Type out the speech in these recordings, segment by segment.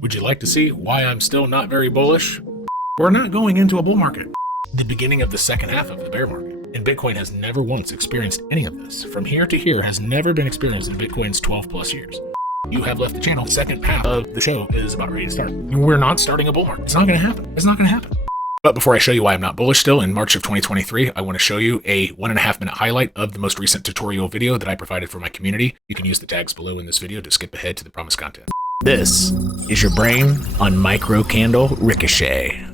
Would you like to see why I'm still not very bullish? We're not going into a bull market. The beginning of the second half of the bear market. And Bitcoin has never once experienced any of this. From here to here has never been experienced in Bitcoin's 12 plus years. You have left the channel. The second half of the show is about ready to start. We're not starting a bull market. It's not going to happen. It's not going to happen. But before I show you why I'm not bullish still, in March of 2023, I want to show you a 1.5 minute highlight of the most recent tutorial video that I provided for my community. You can use the tags below in this video to skip ahead to the promised content. This is your brain on micro candle ricochet.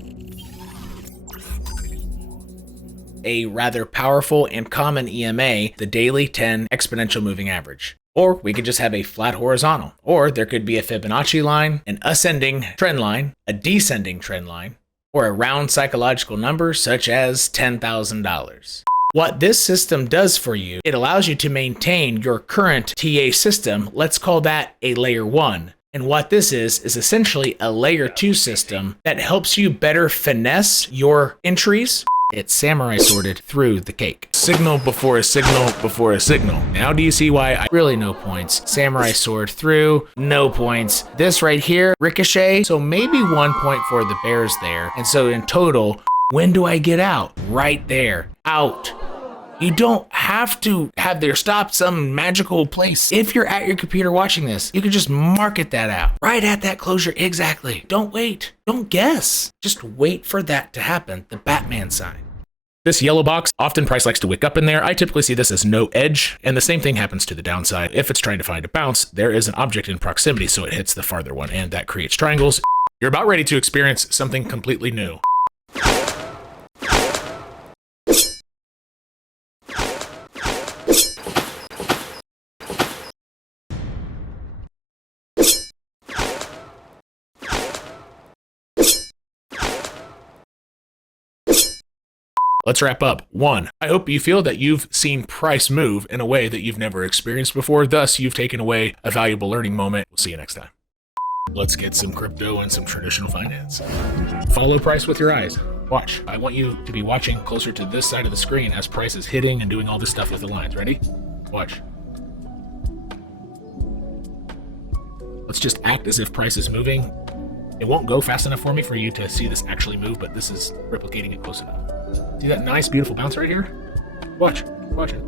A rather powerful and common EMA, the daily 10 exponential moving average. Or we could just have a flat horizontal. Or there could be a Fibonacci line, an ascending trend line, a descending trend line, or a round psychological number such as $10,000. What this system does for you, it allows you to maintain your current TA system. Let's call that a layer 1. And what this is essentially a layer 2 system that helps you better finesse your entries. It's samurai sorted through the cake. Signal before a signal before a signal. Now do you see why I really no points? Samurai sword through, no points. This right here, ricochet, so maybe 1 point for the bears there. And so in total, when do I get out? Right there, out. You don't have to have their stop some magical place. If you're at your computer watching this, you can just market that out. Right at that closure, exactly. Don't wait, don't guess. Just wait for that to happen, the Batman sign. This yellow box, often price likes to wick up in there. I typically see this as no edge, and the same thing happens to the downside. If it's trying to find a bounce, there is an object in proximity, so it hits the farther one, and that creates triangles. You're about ready to experience something completely new. Let's wrap up. 1, I hope you feel that you've seen price move in a way that you've never experienced before. Thus, you've taken away a valuable learning moment. We'll see you next time. Let's get some crypto and some traditional finance. Follow price with your eyes. Watch. I want you to be watching closer to this side of the screen as price is hitting and doing all this stuff with the lines. Ready? Watch. Let's just act as if price is moving. It won't go fast enough for me for you to see this actually move, but this is replicating it close enough. See that nice, beautiful bounce right here? Watch it.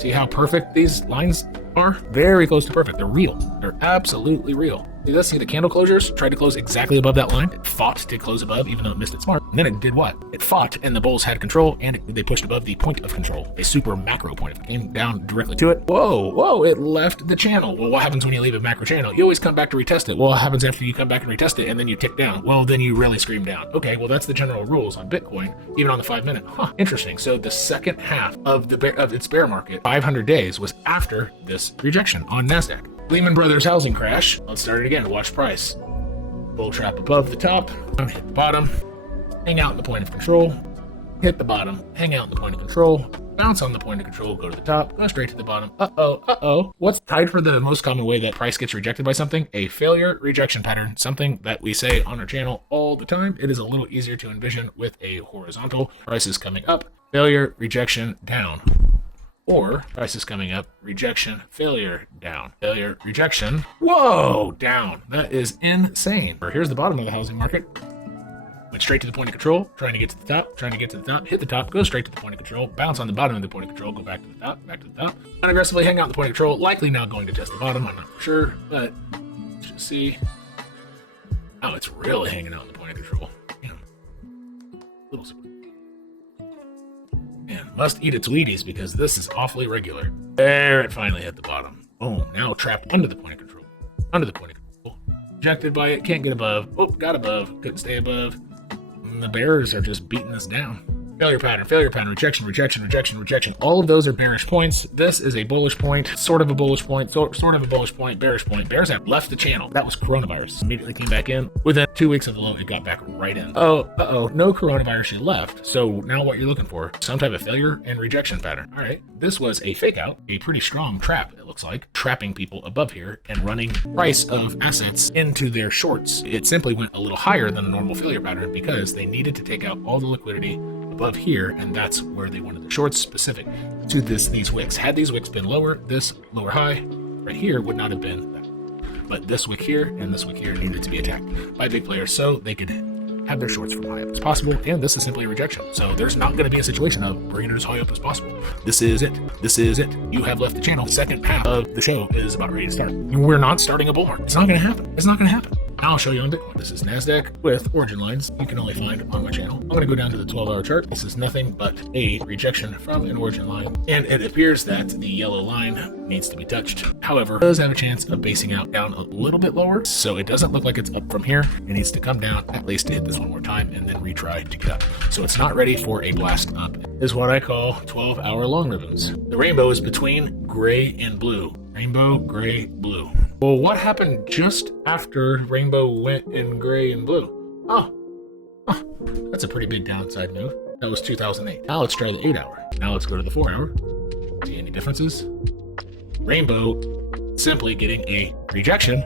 See how perfect these lines are? Very close to perfect. They're real. They're absolutely real. See this? See the candle closures? Tried to close exactly above that line. It fought to close above, even though it missed its mark. And then it did what? It fought, and the bulls had control, and they pushed above the point of control, a super macro point. It came down directly to it. Whoa, it left the channel. Well, what happens when you leave a macro channel? You always come back to retest it. Well, what happens after you come back and retest it, and then you tick down? Well, then you really scream down. Okay, well, that's the general rules on Bitcoin, even on the 5 minute. Interesting. So the second half of its bear market, 500 days, was after this rejection on Nasdaq. Lehman Brothers housing crash. Let's start it again. Watch price. Bull trap above the top, hit the bottom, hang out in the point of control, hit the bottom, hang out in the point of control, bounce on the point of control, go to the top, go straight to the bottom. What's tied for the most common way that price gets rejected by something? A failure rejection pattern, something that we say on our channel all the time. It is a little easier to envision with a horizontal. Price is coming up, failure, rejection, down. Or price is coming up, rejection, failure, down, failure, rejection, whoa, down. That is insane. Here's the bottom of the housing market. Went straight to the point of control, trying to get to the top, hit the top, go straight to the point of control, bounce on the bottom of the point of control, go back to the top, unaggressively hang out in the point of control, likely now going to test the bottom, I'm not for sure, but let's just see. Oh, it's really hanging out in the point of control. Little super. Man, must eat its Wheaties because this is awfully regular. There, it finally hit the bottom. Boom, now trapped under the point of control. Rejected by it, can't get above. Oh, got above, couldn't stay above. And the bears are just beating us down. Failure pattern, rejection. All of those are bearish points. This is a bullish point, sort of a bullish point, sort of a bullish point, bearish point. Bears have left the channel. That was coronavirus. Immediately came back in. Within 2 weeks of the low, it got back right in. No coronavirus, you left. So now what you're looking for, some type of failure and rejection pattern. All right, this was a fake out, a pretty strong trap, it looks like, trapping people above here and running price of assets into their shorts. It simply went a little higher than a normal failure pattern because they needed to take out all the liquidity above here, and that's where they wanted the shorts specific to these wicks. Had these wicks been lower, this lower high, right here would not have been that. But this wick here and this wick here needed to be attacked by big players so they could have their shorts from high up as possible, and this is simply a rejection. So there's not going to be a situation of bringing it as high up as possible. This is it. This is it. You have left the channel. The second half of the show is about ready to start. We're not starting a bull market. It's not going to happen. It's not going to happen. Now I'll show you on Bitcoin. This is Nasdaq with origin lines you can only find on my channel. I'm going to go down to the 12-hour chart. This is nothing but a rejection from an origin line, and it appears that the yellow line needs to be touched. However, it does have a chance of basing out down a little bit lower, so it doesn't look like it's up from here. It needs to come down at least to hit this one more time and then retry to get up. So it's not ready for a blast up. It is what I call 12-hour long ribbons. The rainbow is between gray and blue. Rainbow, gray, blue. Well, what happened just after rainbow went in gray and blue? Oh, that's a pretty big downside move. That was 2008. Now let's try the 8-hour. Now let's go to the 4-hour. See any differences? Rainbow simply getting a rejection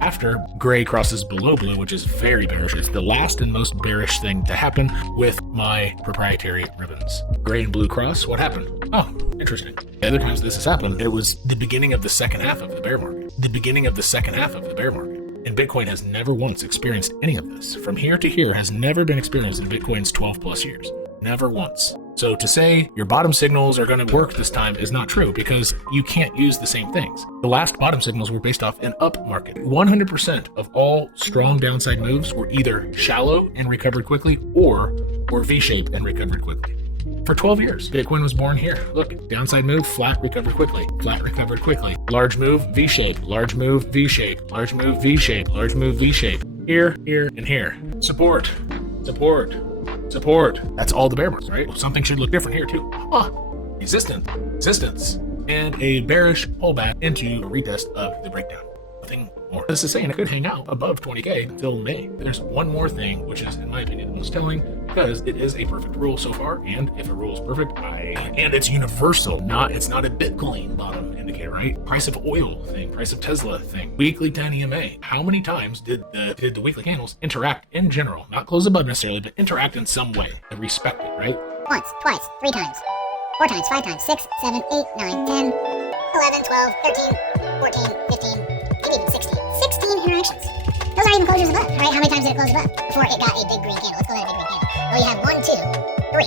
after gray crosses below blue, which is very bearish. It's the last and most bearish thing to happen with my proprietary ribbons. Gray and blue cross, what happened? Oh, interesting. The other times this has happened, it was the beginning of the second half of the bear market. The beginning of the second half of the bear market. And Bitcoin has never once experienced any of this. From here to here has never been experienced in Bitcoin's 12 plus years. Never once. So to say your bottom signals are going to work this time is not true, because you can't use the same things. The last bottom signals were based off an up market. 100% of all strong downside moves were either shallow and recovered quickly or were V-shaped and recovered quickly. For 12 years, Bitcoin was born here. Look, downside move, flat, recovered quickly. Flat, recovered quickly. Large move, V-shape. Large move, V-shape. Large move, V-shape. Large move, V-shape. Here, here, and here. Support. Support. Support. That's all the bear markets, right? Well, something should look different here too. Resistance, resistance, and a bearish pullback into a retest of the breakdown. Nothing more. This is saying it could hang out above 20K until May. There's one more thing, which is, in my opinion, the most telling, because it is a perfect rule so far, and if a rule is perfect, and it's universal. It's not a Bitcoin bottom indicator, right? Price of oil thing, price of Tesla thing, weekly 10 EMA. How many times did the weekly candles interact in general, not close above necessarily, but interact in some way and respect it, right? Once, twice, 3 times, 4 times, 5 times, 6, 7, 8, 9, 10, 11, 12, 13, 14, 15, maybe even 16. 16 interactions. Those aren't even closures above, right? How many times did it close above before it got a big green candle? Let's call that a big green candle. Well, you had 1, 2, 3.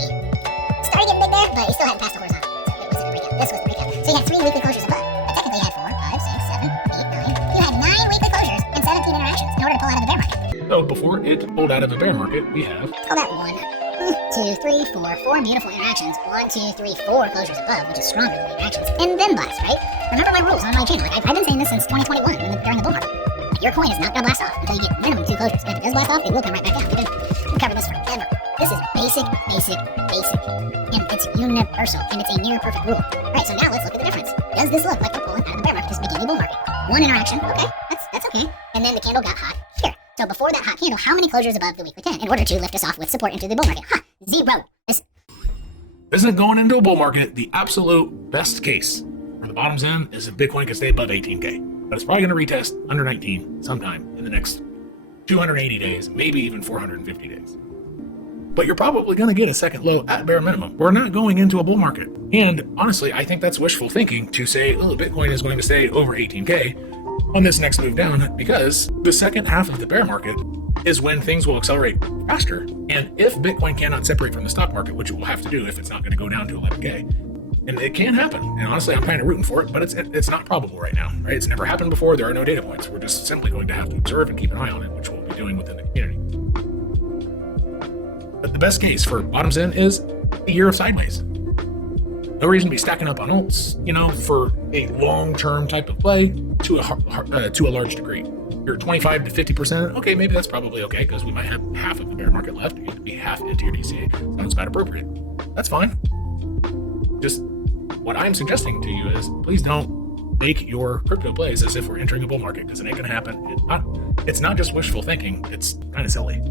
Started getting big there, but you still hadn't passed the horizontal. So it wasn't a breakout. This was the breakout. So you had 3 weekly closures above. But technically you had 4, 5, 6, 7, 8, 9. You had 9 weekly closures and 17 interactions in order to pull out of the bear market. So before it pulled out of the bear market, we have... Let's call that 1, 2, 3, 4. 4 beautiful interactions. 1, 2, 3, 4 closures above, which is stronger than the interactions. And then bust, right? Remember my rules on my channel. I've been saying this since 2021 during the bull market. Your coin is not going to blast off until you get minimum 2 closures. And if it does blast off, it will come right back down. We've been covering this forever. This is basic, basic, basic. And it's universal. And it's a near perfect rule. Alright, so now let's look at the difference. Does this look like we're pulling out of the bear market? Just beginning bull market. 1 interaction, okay, that's okay. And then the candle got hot here. So before that hot candle, how many closures above the weekly 10 in order to lift us off with support into the bull market? 0. Isn't going into a bull market the absolute best case where the bottom's in is if Bitcoin can stay above 18K. But it's probably going to retest under 19 sometime in the next 280 days, maybe even 450 days. But you're probably going to get a second low at bare minimum. We're not going into a bull market. And honestly, I think that's wishful thinking to say, oh, Bitcoin is going to stay over 18K on this next move down, because the second half of the bear market is when things will accelerate faster. And if Bitcoin cannot separate from the stock market, which it will have to do if it's not going to go down to 11K, and it can happen. And honestly, I'm kind of rooting for it, but it's not probable right now, right? It's never happened before. There are no data points. We're just simply going to have to observe and keep an eye on it, which we'll be doing within the community. But the best case for bottoms in is a year of sideways. No reason to be stacking up on alts, for a long-term type of play to a large degree. You're 25 to 50%. Okay, maybe that's probably okay, because we might have half of the bear market left. You could be half into your DCA. Sounds about appropriate. That's fine. Just what I'm suggesting to you is please don't make your crypto plays as if we're entering a bull market, because it ain't going to happen. It's not just wishful thinking. It's kind of silly.